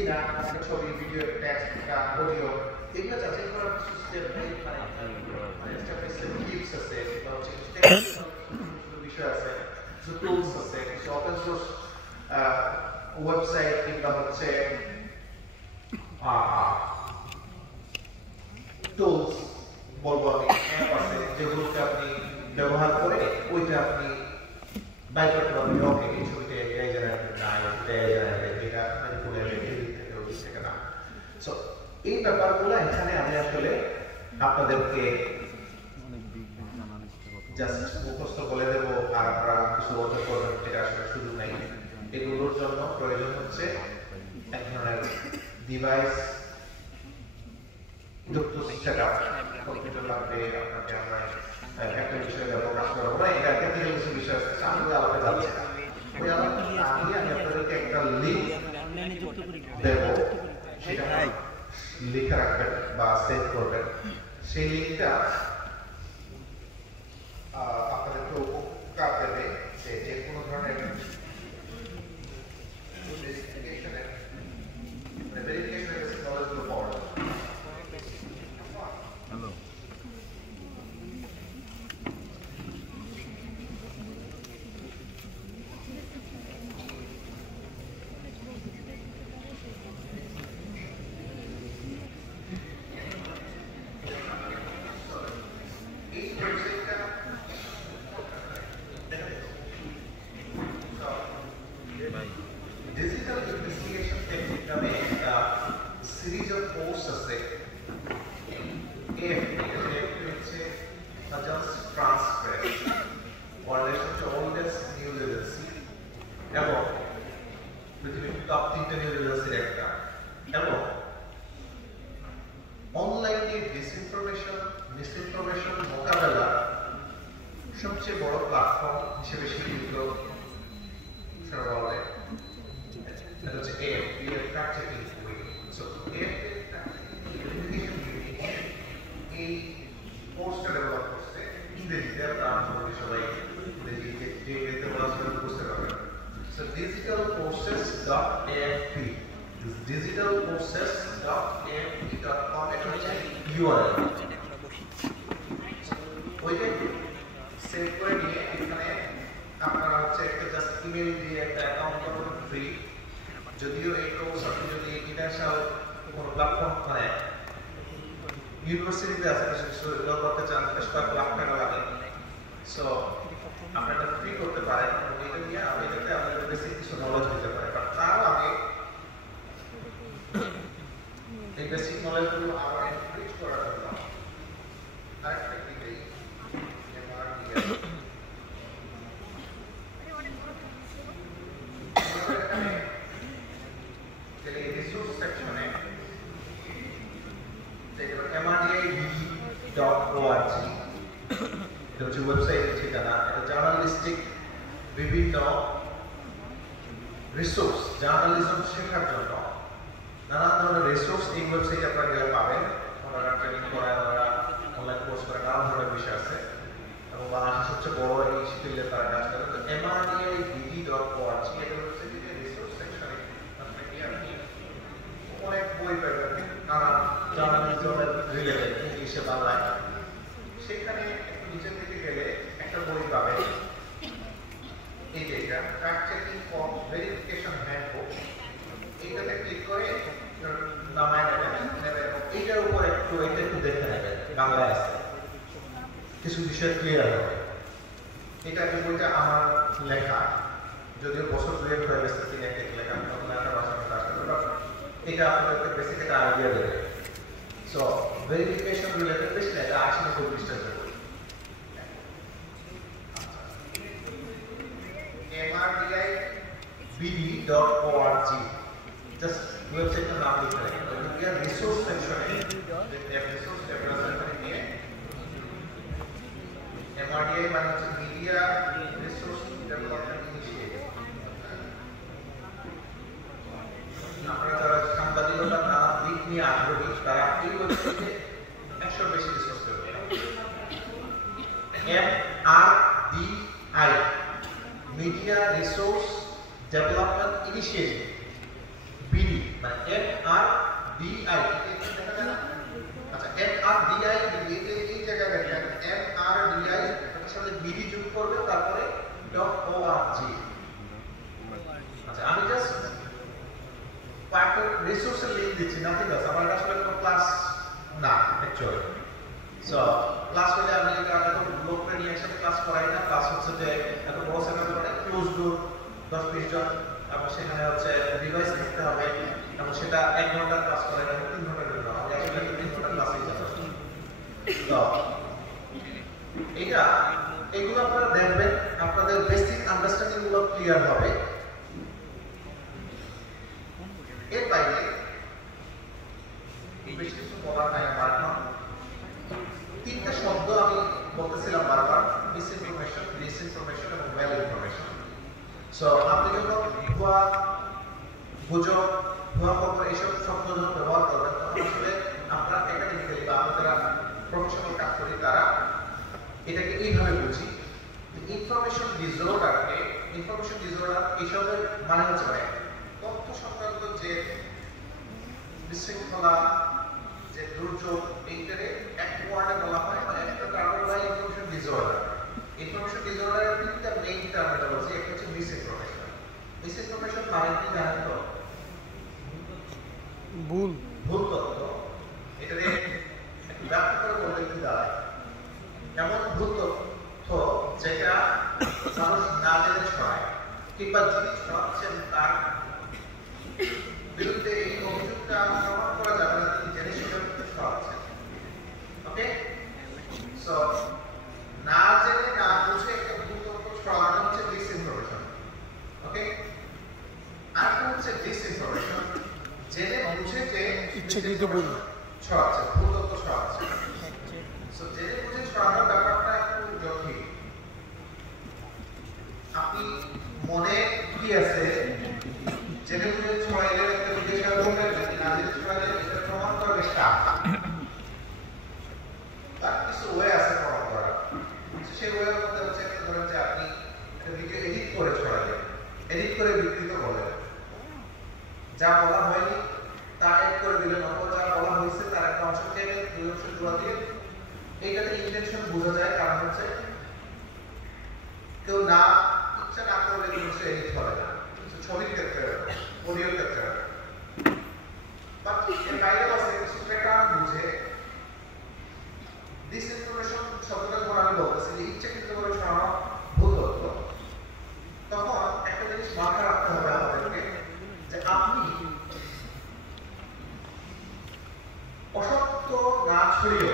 কিনা একটা ছবি ভিডিও টেক্সট অডিও এগুলো যাচাই করার কিছু স্টেপ মানে স্টেপ বাই স্টেপ টিপস আছে বা হচ্ছে বিষয় আছে কিছু টুলস আছে কিছু ওপেন সোর্স ওয়েবসাইট কিংবা হচ্ছে টুলস বলবো আমি অ্যাপ আছে যেগুলোকে আপনি ব্যবহার করে ওইটা আপনি বাই করতে পারবেন ওকে এই ছবিতে এআই জেনারেটেড না এআই জেনারেটেড এটা ম্যানিপুলেট থেকে ওই থেকে না সো এই ব্যাপারগুলো এখানে আমি আসলে আপনাদেরকে জাস্ট মুখস্থ বলে দেবো আর আপনারা কিছু অর্জন করবেন এটা আসলে সুযোগ নাই এগুলোর জন্য প্রয়োজন হচ্ছে এক ধরনের ডিভাইস যুক্ত সেটআপ কম্পিউটার লাগবে আপনাকে আমরা একটা বিষয়ে প্রকাশ করবো না এটা টেকনিক্যাল কিছু বিষয় আছে আমি আলাদা যাচ্ছি না ওই আলাদা আমি আপনাদেরকে একটা লিঙ্ক দেবো সেটা লিখে রাখবেন বা সেভ করবেন সেই লিঙ্কটা আপনাদেরকে উপকার দেবে যে কোনো ধরনের ভেরিফিকেশনের নলেজগুলো পাওয়া যাবে Digital investigation technique named series of courses AFP Agence France Press world's oldest news agency এবং পৃথিবীর টপ 3টা নিউজ এজেন্সির একটা এবং অনলাইনে মিসইনফরমেশন মোকাবেলা সবচেয়ে বড় প্ল্যাটফর্ম হিসেবে স্বীকৃত সেটা বলে এটা হচ্ছে AFP এর fact checking week so AFP এই কোর্সটা ডেভেলপ করছে ইংরেজিতে আপনারা সবাই ইংরেজিতে যে এতে পড়াশোনা করতে পারবেন সো digitalcourses.afp digitalcourses.afp.com এটা হচ্ছে URL ওইটা সেভ করে নিয়ে এখানে আপনারা হচ্ছে একটা জাস্ট ইমেল দিয়ে একটা অ্যাকাউন্ট করবেন ফ্রি যদিও এই কোর্স আপনি যদি ইন্টারন্যাশনাল কোনো প্ল্যাটফর্ম মানে ইউনিভার্সিটিতে আছে সেটা করতে চান বেশ কয়েক লাখ টাকা লাগে সো আপনারা ফ্রি করতে পারেন এবং এটা নিয়ে আমি এটাতে আপনাদের বেসিক কিছু নলেজ দিতে পারি বাট তার আগে এই বেসিক নলেজগুলো আরো এনরিচ করার জন্য আরেকটা দিকেই রিসোর্স সেকশনে mrdiv.org এটা হচ্ছে ওয়েবসাইটের ঠিকানা এটা জার্নালিস্টিক বিভিন্ন রিসোর্স জার্নালিজম শেখার জন্য নানান ধরনের রিসোর্স এই ওয়েবসাইটে আপনারা গেলে পাবেন ওনারা ট্রেনিং করায় ওনারা অনলাইন কোর্স করে নানান ধরনের বিষয় আছে এবং বাংলাদেশের সবচেয়ে বড় এই ফিল্ডে তারা কাজ করে তো mrdiv.org এটা হচ্ছে যে রিসোর্স সেকশনে আপনি অনেক বই পাবেন নানান জার্নালিজমের রিলেটেড ইংলিশে বাংলায় সেখানে একটু নিচের দিকে গেলে একটা বই পাবেন এই যে এটা fact checking for verification handbook এইটাতে ক্লিক করে নামায় নেবেন এইটার উপর একটু দেখে নেবেন বাংলায় আছে কিছু বিষয় ক্লিয়ার হবে এটা এই বইটা আমার লেখা যদিও বছর দুয়েক হয়ে গেছে তিনি একটা লেখা একটা ভাষাতে কাজ করতে পারবেন এটা আপনাদেরকে বেসিক একটা আইডিয়া দেবে সো ভেরিফিকেশন রিলেটেড বেশ না এটা 80-90 পৃষ্ঠার বই mrdiv.org জাস্ট ওয়েবসাইটের নাম লিখে রাখবেন এটা রিসোর্স সেকশনে রিসোর্স ডেভেলপমেন্ট নিয়ে MRDI মানে হচ্ছে মিডিয়া রিসোর্স ডেভেলপমেন্ট ইনিশিয়েটিভ আপনারা যারা সাংবাদিকতার নানা দিক নিয়ে আগ্রহী তারা এই ওয়েবসাইটে 100 বেশি রিসোর্স পাবেন MRDI media resource development initiative BD মানে পার্টের রিসোর্সের লিংক দিচ্ছি নাথিং এলস আমার এটা আসলে কোনো ক্লাস না অ্যাকচুয়ালি সো ক্লাস হলে আমি এটা এত লোককে নিয়ে একসাথে ক্লাস করাই না ক্লাস হচ্ছে যে এত বড় সেটআপে মানে ক্লোজ গ্রুপ 10-20 জন এবং সেখানে হচ্ছে ডিভাইস থাকতে হবে এবং সেটা 1 ঘন্টার ক্লাস করে না 3 ঘন্টার জন্য আমি আসলে 3 ঘন্টার ক্লাসই যাচ্ছি তো এটা এগুলো আপনারা দেখবেন আপনাদের বেসিক আন্ডারস্ট্যান্ডিং গুলো ক্লিয়ার হবে এর বাইরে বেশি কিছু বলার নাই আমার এখন তিনটা শব্দ আমি বলতেছিলাম বারবার মিসইনফরমেশন ডিসইনফরমেশন এবং ভ্যাল ইনফরমেশন সো আপনি যখন গুজব ভুয়া খবর এইসব শব্দ যখন ব্যবহার করবেন তখন আসলে আপনারা একাডেমিক্যালি বা আমরা যারা প্রফেশনাল কাজ করি তারা এটাকে এইভাবে বুঝি ইনফরমেশন ডিসঅর্ডার এইসবের মানে হচ্ছে তথ্য সংক্রান্ত যে বিশৃঙ্খলা যে দুর্যোগ এইটারে এক ওয়ার্ডে বলা হয় মানে একটা টার্ম বলা হয় ইনফরমেশন ডিসঅর্ডারের তিনটা মেইন টার্মিনোলজি একটা হচ্ছে মিসইনফরমেশন মানে কি জানেন তো ভুল তথ্য এটারে একটু ব্যাখ্যা করে বলতে কি দাঁড়ায় এমন ভুল তথ্য যেটা মানুষ না জেনে ছড়ায় কিংবা যিনি ছড়াচ্ছেন তার বিরুদ্ধে এই অভিযোগটা প্রমাণ করা যাবে না তিনি জেনে শুনে ছড়াচ্ছেন ওকে সো না জেনে না বুঝে একটা ভুল তথ্য ছড়ানো হচ্ছে ডিসইনফরমেশন ওকে আর হচ্ছে ডিসইনফরমেশন জেনে বুঝে যে ইচ্ছাকৃত ভুল ছড়াচ্ছে ভুল তথ্য ছড়াচ্ছে সো জেনে বুঝে ছড়ানোর ব্যাপারটা একটু জটিল আপনি মনে কি আছে জেনে বুঝে ছড়াইলে একটা জিজ্ঞাসা করবেন যদি না জেনে ছড়াইলে এটা প্রমাণ করা বেশ টাফ তার কিছু ওয়ে আছে প্রমাণ করার সেই ওয়ের মধ্যে হচ্ছে একটা ধরেন যে আপনি একটা ভিডিও এডিট করে ছড়ালেন এডিট করে বিকৃত করলেন যা বলা হয়নি তা এড করে দিলেন অথবা যা বলা হয়েছে তার একটা অংশ টেনে দুই অংশ জোড়া দিয়ে এইটাতে ইন্টেনশন বোঝা যায় কারণ হচ্ছে কেউ না ইচ্ছা না করলে কিছু এডিট হবে না ছবির ক্ষেত্রে অডিওর ক্ষেত্রে বাট এর বাইরে আছে কিছু প্যাটার্ন বুঝে ডিসইনফরমেশন শব্দটা যখন আমি বলতেছি যে ইচ্ছাকৃতভাবে ছড়ানো ভুল তথ্য তখন একটা জিনিস মাথায় রাখতে হবে আমাদেরকে যে আপনি অসত্য না ছড়িয়ে